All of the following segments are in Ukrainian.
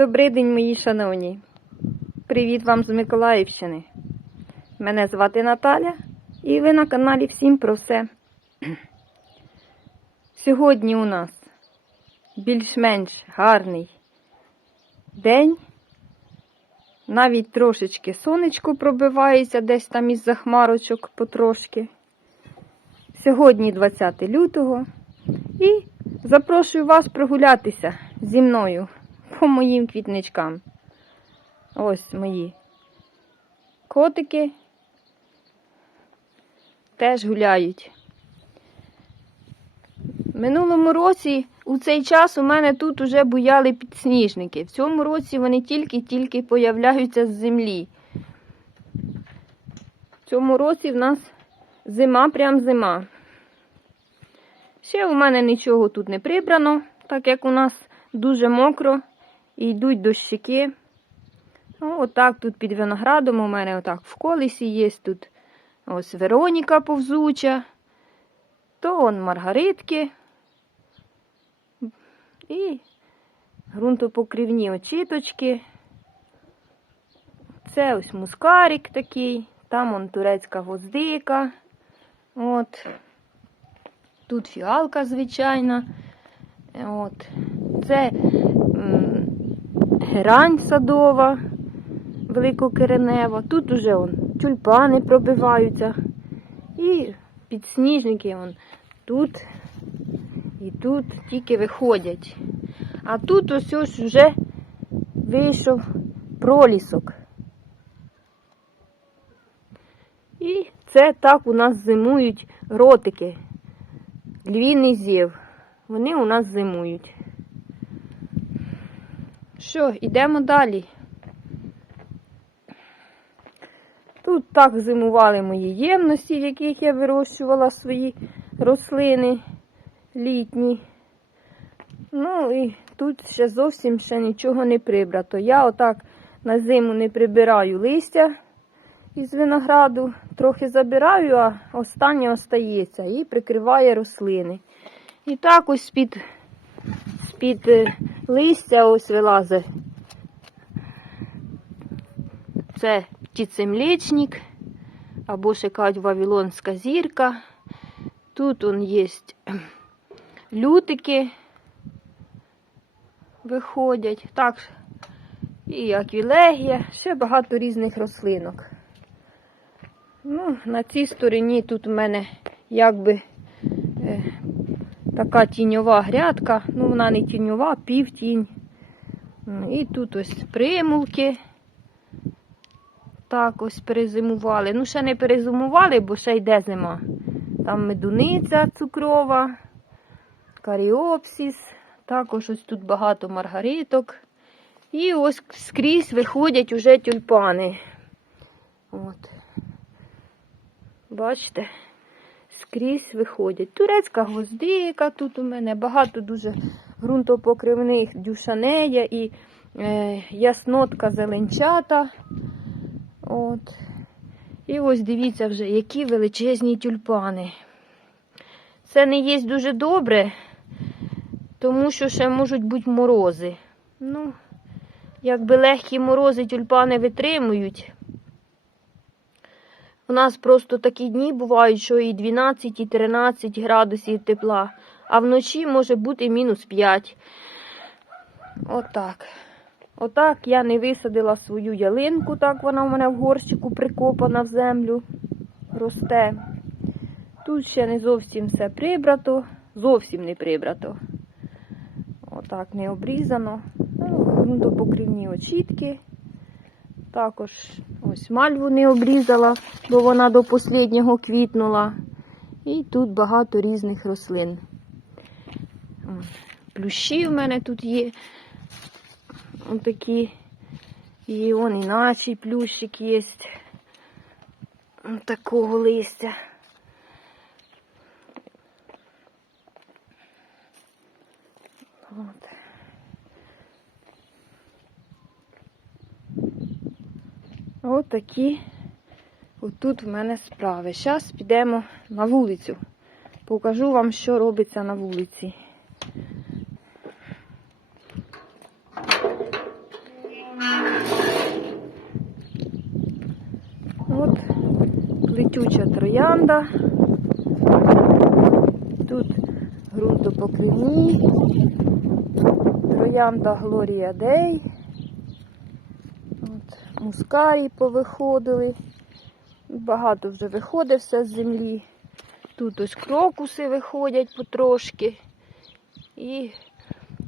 Добрий день, мої шановні. Привіт вам з Миколаївщини. Мене звати Наталя і ви на каналі Всім про все. Сьогодні у нас більш-менш гарний день. Навіть трошечки сонечко пробивається десь там із захмарочок потрошки. Сьогодні 20 лютого і запрошую вас прогулятися зі мною по моїм квітничкам. Ось мої котики теж гуляють. Минулому році у цей час у мене тут уже буяли підсніжники. В цьому році вони тільки-тільки появляються з землі. В цьому році в нас зима, прям зима. Ще у мене нічого тут не прибрано, так як у нас дуже мокро і йдуть дощики. Ну, отак тут під виноградом у мене отак в колесі є тут ось Вероніка повзуча, то он маргаритки і ґрунтопокривні очіточки. Це ось мускарик такий, там он турецька гвоздика. От. Тут фіалка звичайна. От. Це герань садова, великокеренева. Тут уже он, тюльпани пробиваються. І підсніжники он, тут і тут тільки виходять. А тут ось ось вже вийшов пролісок. І це так у нас зимують ротики. Львіний зів. Вони у нас зимують. Що, йдемо далі. Тут так зимували мої ємності, в яких я вирощувала свої рослини літні. Ну і тут ще зовсім ще нічого не прибрато. Я отак на зиму не прибираю листя із винограду, трохи забираю, а останнє остається і прикриває рослини. І так ось з-під з-під е, листя ось вилазить. Це птицемлечник, або ще кажуть вавилонська зірка. Тут он є лютики виходять. Так, і аквілегія, ще багато різних рослинок. Ну, на цій стороні тут у мене якби така тіньова грядка. Ну, вона не тіньова, півтінь. І тут ось примулки. Так ось перезимували. Ну, ще не перезимували, бо ще йде зима. Там медуниця цукрова, каріопсіс. Також ось тут багато маргариток. І ось скрізь виходять уже тюльпани. От. Бачите, скрізь виходять. Турецька гвоздика тут у мене, багато дуже ґрунтопокривних дюшанея і е, яснотка зеленчата. От. І ось дивіться вже, які величезні тюльпани. Це не є дуже добре, тому що ще можуть бути морози. Ну, якби легкі морози тюльпани витримують. У нас просто такі дні бувають, що і 12, і 13 градусів тепла, а вночі може бути мінус 5. Отак. Отак я не висадила свою ялинку, так вона у мене в горщику прикопана в землю. Росте. Тут ще не зовсім все прибрато, зовсім не прибрато. Отак не обрізано. Ну, Грунтопокривні очітки. Також ось мальву не обрізала, бо вона до останнього квітнула. І тут багато різних рослин. Плющі в мене тут є. Ось такі. І он іначий плющик є. Такого листя. От. Отакі отут в мене справи. Зараз підемо на вулицю. Покажу вам, що робиться на вулиці. От летюча троянда. Тут грунтопокривні. Троянда Глорія Дей. Мускарі повиходили. Багато вже виходить все з землі. Тут ось крокуси виходять потрошки. І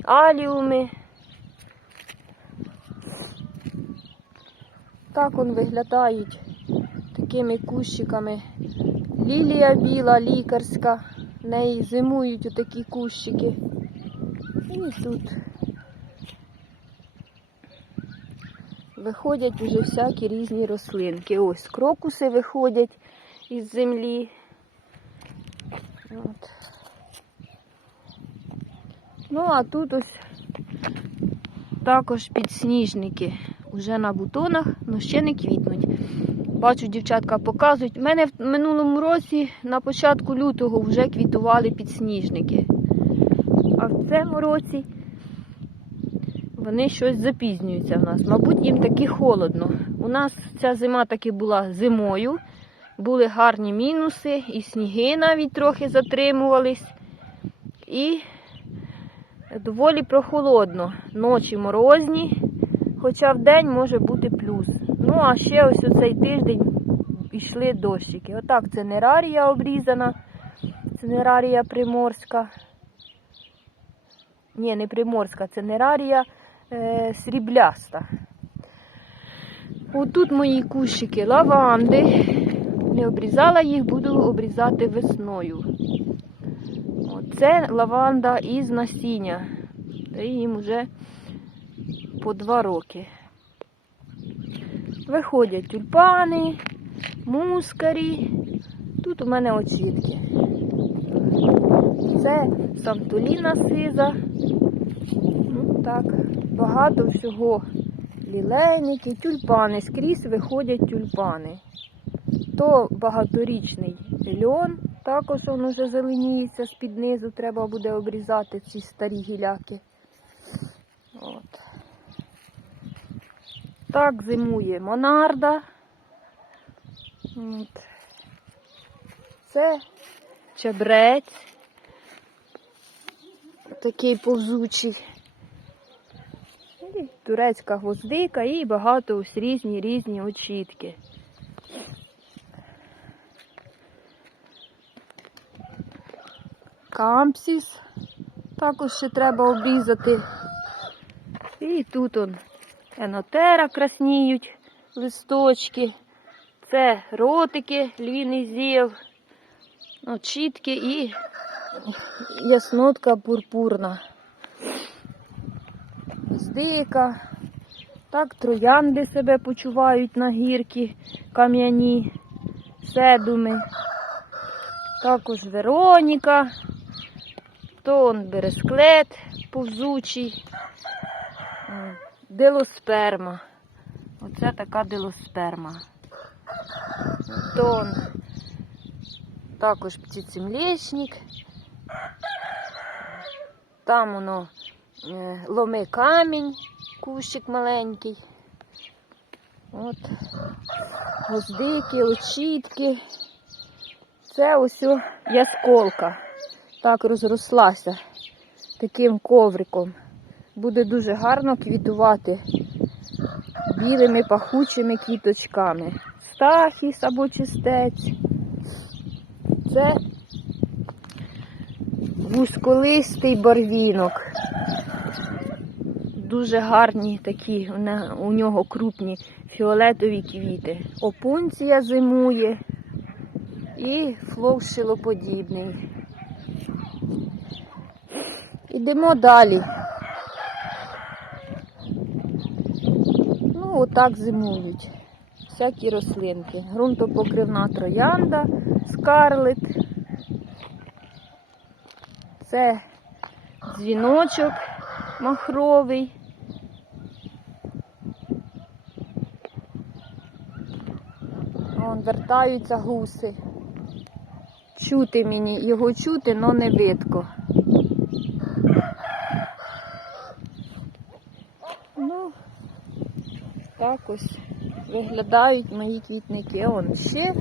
аліуми. Так он виглядають такими кущиками. Лілія біла, лікарська. В неї зимують отакі кущики. І тут виходять уже всякі різні рослинки. Ось крокуси виходять із землі. От. Ну, а тут ось також підсніжники. Уже на бутонах, але ще не квітнуть. Бачу, дівчатка показують. У мене в минулому році на початку лютого вже квітували підсніжники. А в цьому році вони щось запізнюються в нас. Мабуть, їм таки холодно. У нас ця зима таки була зимою. Були гарні мінуси, і сніги навіть трохи затримувались. І доволі прохолодно. Ночі морозні, хоча в день може бути плюс. Ну, а ще ось у цей тиждень йшли дощики. Отак це нерарія обрізана, це нерарія приморська. Ні, не приморська, це нерарія е, срібляста. Отут мої кущики лаванди. Не обрізала їх, буду обрізати весною. Це лаванда із насіння. Та їм вже по два роки. Виходять тюльпани, мускарі. Тут у мене оцінки. Це Сантуліна сиза. Ну так, багато всього. Лілейники, тюльпани. Скрізь виходять тюльпани. То багаторічний льон, також він вже зеленіється з-під низу, треба буде обрізати ці старі гіляки. От. Так зимує монарда. От. Це чебрець. Такий повзучий. І турецька гвоздика і багато ось різні різні очітки. Кампсіс. Також ще треба обрізати. І тут он енотера красніють листочки. Це ротики, львіний зів, очітки і яснотка пурпурна. Гвоздика. Так троянди себе почувають на гірки кам'яні, седуми. Також Вероніка, то он бересклет повзучий, М, делосперма. Оце така делосперма. То он також птицемлєчник. Там воно е, ломи камінь, кущик маленький. От гвоздики, очітки. Це ось ясколка. Так розрослася таким ковриком. Буде дуже гарно квітувати білими пахучими квіточками. Стахіс або чистець. Це вузьколистий барвінок. Дуже гарні такі, у нього крупні фіолетові квіти. Опунція зимує і флок шилоподібний. Ідемо далі. Ну, отак зимують. Всякі рослинки. Грунтопокривна троянда, скарлет. Це дзвіночок махровий. Вон вертаються гуси. Чути мені, його чути, але не видко. Ну, так ось виглядають мої квітники. Он ще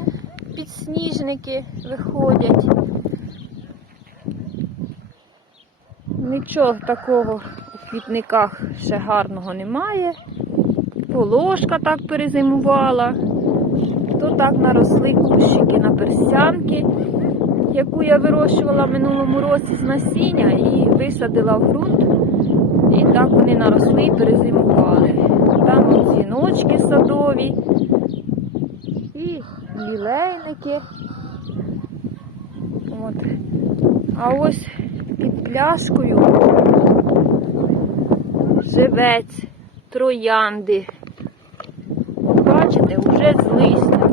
підсніжники виходять. Нічого такого у квітниках ще гарного немає. Полошка так перезимувала. То так наросли кущики на персянки, яку я вирощувала в минулому році з насіння і висадила в ґрунт. І так вони наросли і перезимували. Там дзвіночки садові і лілейники. От. А ось під пляшкою живець, троянди. Бачите, вже з листя.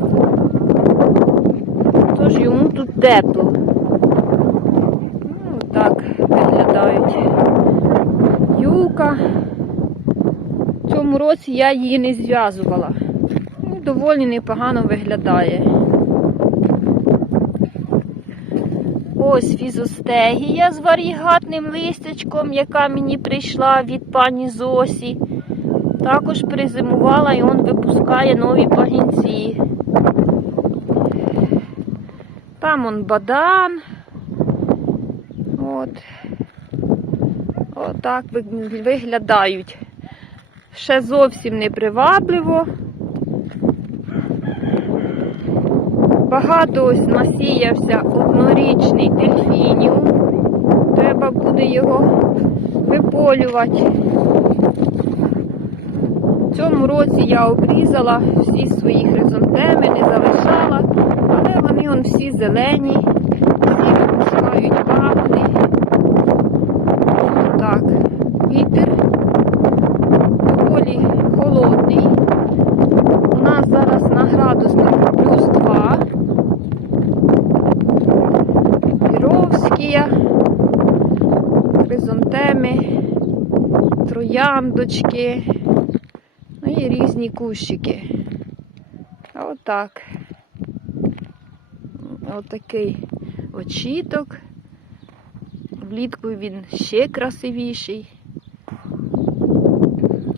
Тож йому тут тепло. Ну, так виглядають. Юка. В цьому році я її не зв'язувала. Ну, доволі непогано виглядає. Ось фізостегія з варігатним листячком, яка мені прийшла від пані Зосі. Також призимувала і он випускає нові пагінці. Там он бадан. От. Отак виглядають. Ще зовсім не привабливо. Багато ось насіявся однорічний дельфініум. Треба буде його виполювати. В цьому році я обрізала всі свої хризантеми, не залишала, але вони он всі зелені, всі випускають пагони. Так, вітер доволі холодний. У нас зараз на градуснику плюс 2. Піровські, хризантеми, трояндочки, і різні кущики. Отак. Отакий очіток. Влітку він ще красивіший.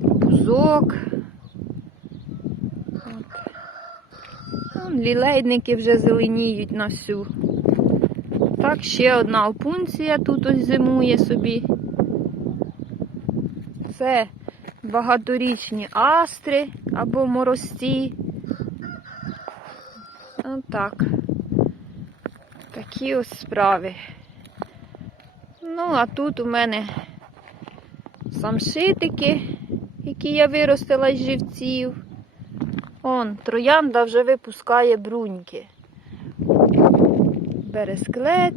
Бузок. Лілейники вже зеленіють на всю. Так, ще одна опунція тут ось зимує собі. Це багаторічні астри або морозці. Отак. Такі ось справи. Ну, а тут у мене самшитики, які я виростила з живців. Он, троянда вже випускає бруньки. Бересклет.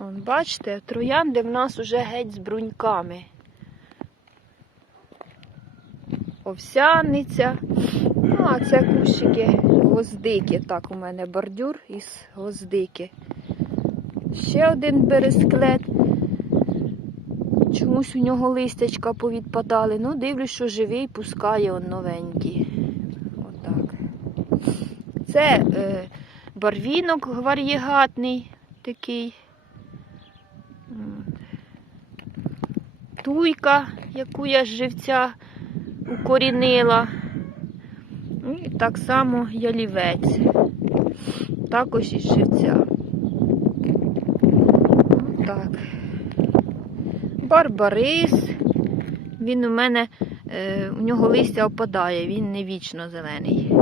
Он, бачите, троянди в нас уже геть з бруньками. Овсяниця. Ну, а це кущики гвоздики. Так, у мене бордюр із гвоздики. Ще один бересклет. Чомусь у нього листячка повідпадали. Ну, дивлюсь, що живий, пускає он новенький. Отак. Це е, барвінок вар'єгатний такий. Туйка, яку я з живця укорінила. І так само ялівець. Також із живця. Так. Барбарис. Він у мене, е, у нього листя опадає, він не вічно зелений.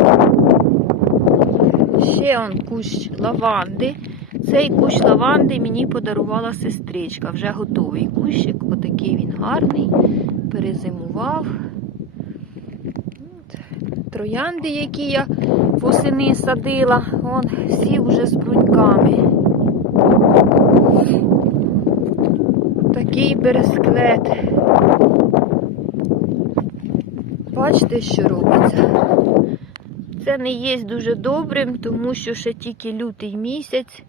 Ще он кущ лаванди. Цей кущ лаванди мені подарувала сестричка. Вже готовий кущик. Отакий він гарний. Перезимував. Троянди, які я восени садила, вон всі вже з бруньками. Такий бересклет. Бачите, що робиться? Це не є дуже добрим, тому що ще тільки лютий місяць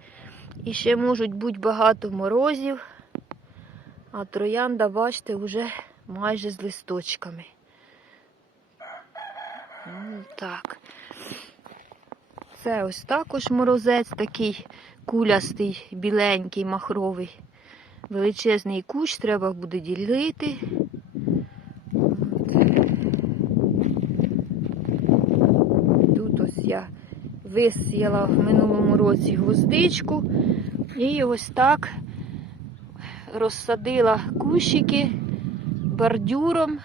і ще можуть бути багато морозів. А троянда, бачите, вже майже з листочками. Ну, так. Це ось також морозець, такий кулястий, біленький, махровий. Величезний кущ треба буде ділити. Тут ось я висіяла в минулому році гвоздичку і ось так розсадила кущики бордюром.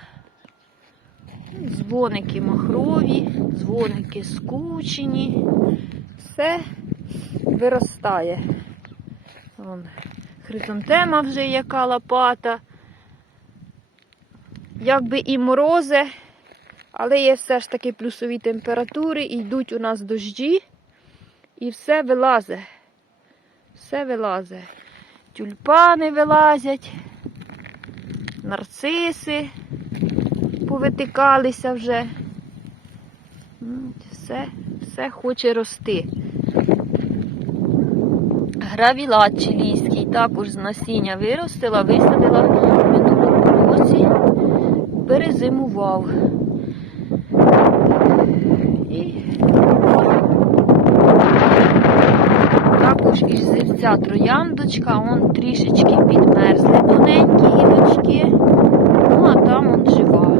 Дзвоники махрові, дзвоники скучені. Все виростає. Вон, хризантема вже яка лопата. Якби і морози, але є все ж таки плюсові температури, йдуть у нас дощі, і все вилазе. Все вилазе. Тюльпани вилазять, нарциси повитикалися вже. Все, все хоче рости. Гравілат чилійський також з насіння виростила, висадила в минулому році, перезимував. І також із зерця трояндочка, он трішечки підмерзли тоненькі гілочки, ну а там он жива.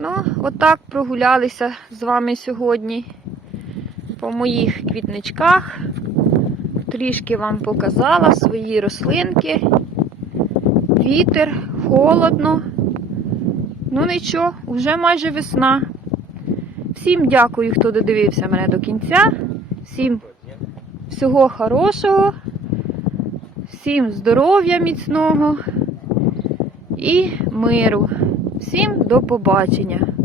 Ну, отак прогулялися з вами сьогодні по моїх квітничках. Трішки вам показала свої рослинки. Вітер, холодно. Ну нічого, вже майже весна. Всім дякую, хто додивився мене до кінця. Всім всього хорошого, всім здоров'я міцного і миру. Всім до побачення!